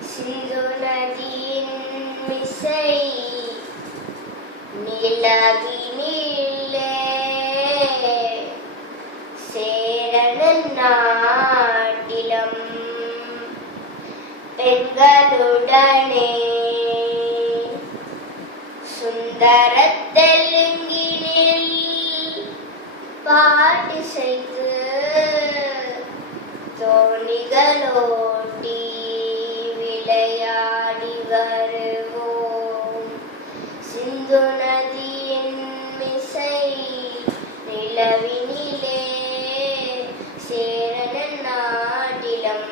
சிந்து நதியின் மிசை நிலவினிலே சேரணன் நாட்டிலம் பெண்களுடனே சுந்தர தெலுங்கினில் பாட்டிசைத்து தோணிகளோட்டி விளையாடி வருவோம். சிந்து நதியின் மிசை நிலவினிலே சேரணன் நாட்டிலம்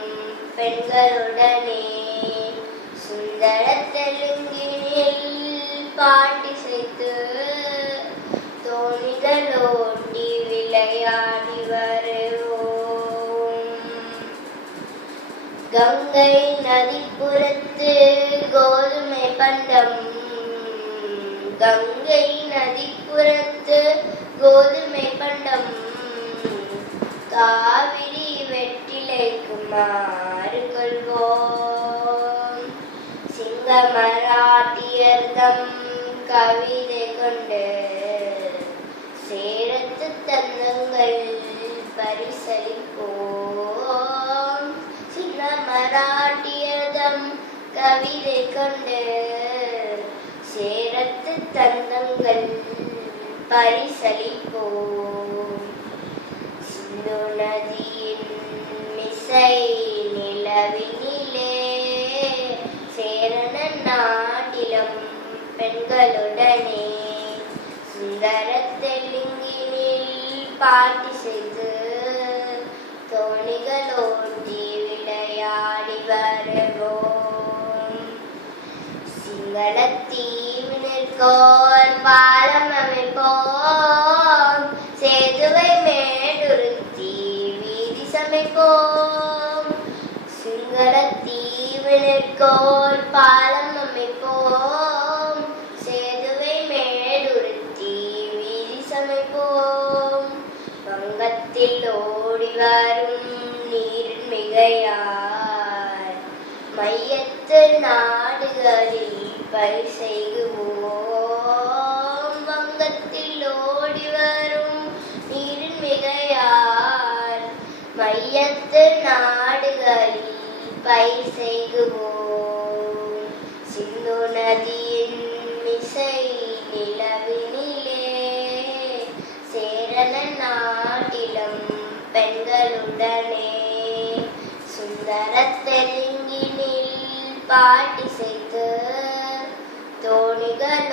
பெண்களுடனே சுந்தர தெலுங்கினில் பாட்டிசைத்து தோணிகளோட்டி விளையாடி வருவோம். கங்கை நதிப்புறத்து கோதுமை பண்டம், கங்கை நதிப்புறத்து கோதுமை பண்டம் காவிரி வெற்றிலைக்கு மாறு கொள்வோம். சிங்க மராட்டியர்தம் கவிதை கொண்டு சேரத்து தந்தங்கள் பரிசளிப்போம். சிங்க மராட்டியர்தம் கவிதை கொண்டு சேரத்து தந்தங்கள் பரிசளிப்போம். சிந்து நதியின் மிசை நிலவினிலே சேரணன் நாட்டிலம் பெண்களுடனே சுந்தர தெலுங்கினில் பாட்டிசைத்து தோணிகளோட்டி விளையாடி வருவோம். சிங்களத்தீவினிற்கோர் பாலம் அமைப்போம். சேதுவை மேடுருத்தி வீதி சமைப்போம். சிங்களத்தீவினிற்கோர் பாலம் அமைப்போம். சேதுவை மேடுருத்தி வீதி சமைப்போம். வங்கத்தில் ஓடி வரும் நீரின் மிகையார் மையத்து நாடுகளில் பரிசெய்குவோம். வங்கத்தில் ஓடி வரும் நீரின் மிகையார் மையத்து நாடுகளில் பயிர் செய்குவோம். சிந்து நதியின் மிசை நிலவினிலே சேரணன் நாட்டிலம் பெண்களுடனே சுந்தர தெலுங்கினில் பாட்டிசைத்து தோணிகள்